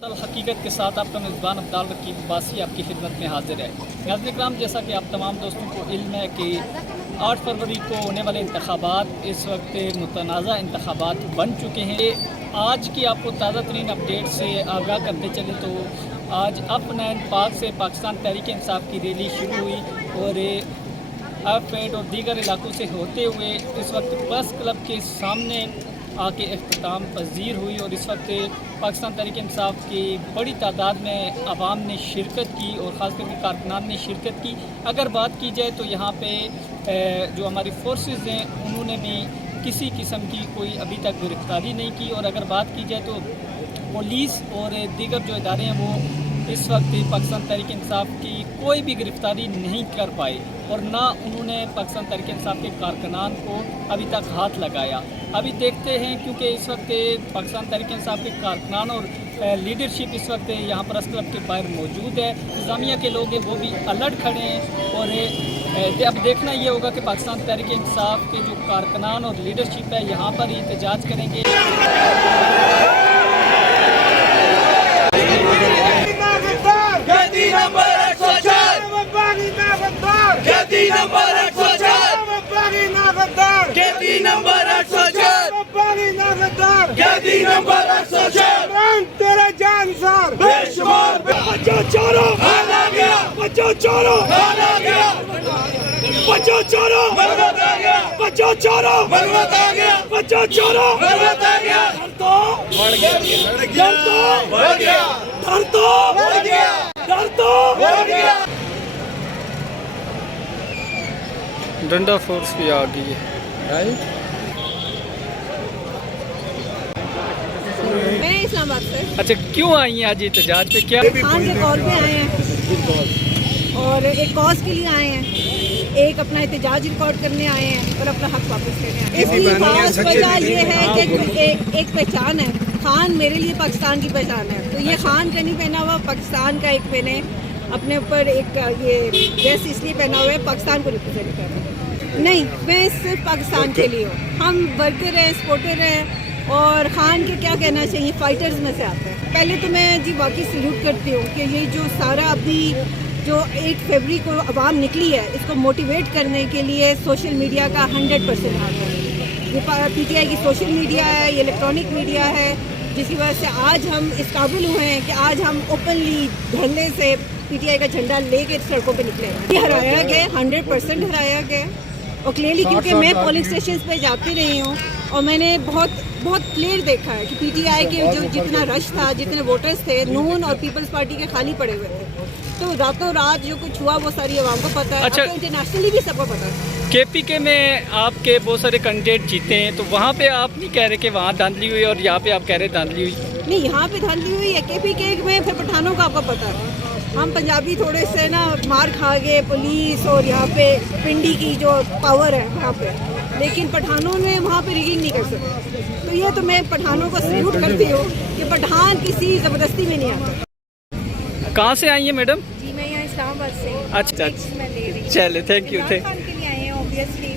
हकीकत के साथ आपका मेज़बान अब्दाल रकीब बासी आपकी खिदमत में हाजिर है। नाज़रीन इकराम, जैसा कि आप तमाम दोस्तों को इल्म है कि 8 फरवरी को होने वाले इंतखाबात इस वक्त मुतनाज़ा इंतखाबात बन चुके हैं। आज की आपको ताज़ा तरीन अपडेट से आगाह करते चले तो आज अपनैन पाक से पाकिस्तान तहरीक इंसाफ की रैली शुरू हुई और पेट और दीगर इलाकों से होते हुए इस वक्त प्रेस क्लब के सामने आके इख्तिताम पजीर हुई और इस वक्त पाकिस्तान तहरीक इंसाफ की बड़ी तादाद में आवाम ने शिरकत की और ख़ास करके कारकुनान ने शिरकत की। अगर बात की जाए तो यहाँ पे जो हमारी फोर्सेस हैं उन्होंने भी किसी किस्म की कोई अभी तक गिरफ्तारी नहीं की और अगर बात की जाए तो पुलिस और दीगर जो इदारे हैं वो इस वक्त पाकिस्तान तहरीक इंसाफ की कोई भी गिरफ्तारी नहीं कर पाए और ना उन्होंने पाकिस्तान तहरीक इंसाफ के कारकुनान को अभी तक हाथ लगाया। अभी देखते हैं क्योंकि इस वक्त पाकिस्तान तहरीक इंसाफ के कारकुनान और लीडरशिप इस वक्त यहाँ प्रेस क्लब के बाहर मौजूद है। इंतज़ामिया के लोग हैं वो भी अलर्ट खड़े हैं और अब देखना ये होगा कि पाकिस्तान तहरीक इंसाफ के जो कारकुनान और लीडरशिप है यहाँ पर एहतजाज करेंगे। तेरा जानसार बेशुमार बच्चों चोरो खाना गया, बच्चों चोरो खाना गया, बच्चों चोरो बरगद आ गया, बच्चों चोरो बरगद आ गया, बच्चों चोरो बरगद आ गया। डर तो बढ़ गया, डर तो बढ़ गया, डर तो बढ़ गया, डर तो बढ़ गया। डंडा फोर्स भी आ गई है, राइट? मैं इस्लामाबाद से। अच्छा, क्यों आई हैं आज एहतजाज पे? क्या खान के कॉज पे आए हैं और एक कॉज के लिए आए हैं, एक अपना एहतजाज रिकॉर्ड करने आए हैं और अपना हक वापस लेने आए हैं। इसकी खास वजह ये है कि एक पहचान है, खान मेरे लिए पाकिस्तान की पहचान है। तो ये खान का नहीं पहना हुआ, पाकिस्तान का एक मैंने अपने ऊपर एक ये ड्रेस इसलिए पहना हुआ है पाकिस्तान को रिप्रेजेंट करना। नहीं, मैं सिर्फ पाकिस्तान के लिए हूँ। हम वर्कर हैं, सपोर्टर हैं और खान के क्या कहना चाहिए, फाइटर्स में से आते हैं। पहले तो मैं जी वाकई सल्यूट करती हूँ कि ये जो सारा अभी जो 8 फरवरी को आवाम निकली है इसको मोटिवेट करने के लिए सोशल मीडिया का 100% हाथ है। ये PTI की सोशल मीडिया है, ये इलेक्ट्रॉनिक मीडिया है, जिसकी वजह से आज हम इस काबिल हुए हैं कि आज हम ओपनली धरने से PTI का झंडा लेके सड़कों पे निकले। ये हराया गया, 100% हराया गया और क्लियरली, क्योंकि मैं पोलिंग स्टेशन पे जाती रही हूँ और मैंने बहुत क्लियर देखा है कि PTI के जो जितना रश था, जितने वोटर्स थे नून और पीपल्स पार्टी के खाली पड़े हुए थे। तो रातों रात जो कुछ हुआ वो सारी आवाम को पता है। अच्छा, तो इंटरनेशनली भी सबको पता है। KPK में आपके बहुत सारे कैंडिडेट जीते हैं, तो वहाँ पे आप नहीं कह रहे कि वहाँ धांधली हुई और यहाँ पे आप कह रहे धांधली हुई? नहीं, यहाँ पे धांधली हुई है KPK में। फिर पठानों का आपको पता है, हम पंजाबी थोड़े से ना मार खा गए पुलिस और यहाँ पे पिंडी की जो पावर है वहाँ पे, लेकिन पठानों ने वहाँ पे रिगिंग नहीं कर सकते। तो ये तो मैं पठानों को सल्यूट करती हूँ कि पठान किसी ज़बरदस्ती में नहीं आता। कहाँ से आई हैं मैडम? जी मैं यहाँ इस्लामाबाद से। अच्छा, मैं ले रही हूँ। चले, थैंक यू। खान के लिए आए हैं ऑब्वियसली।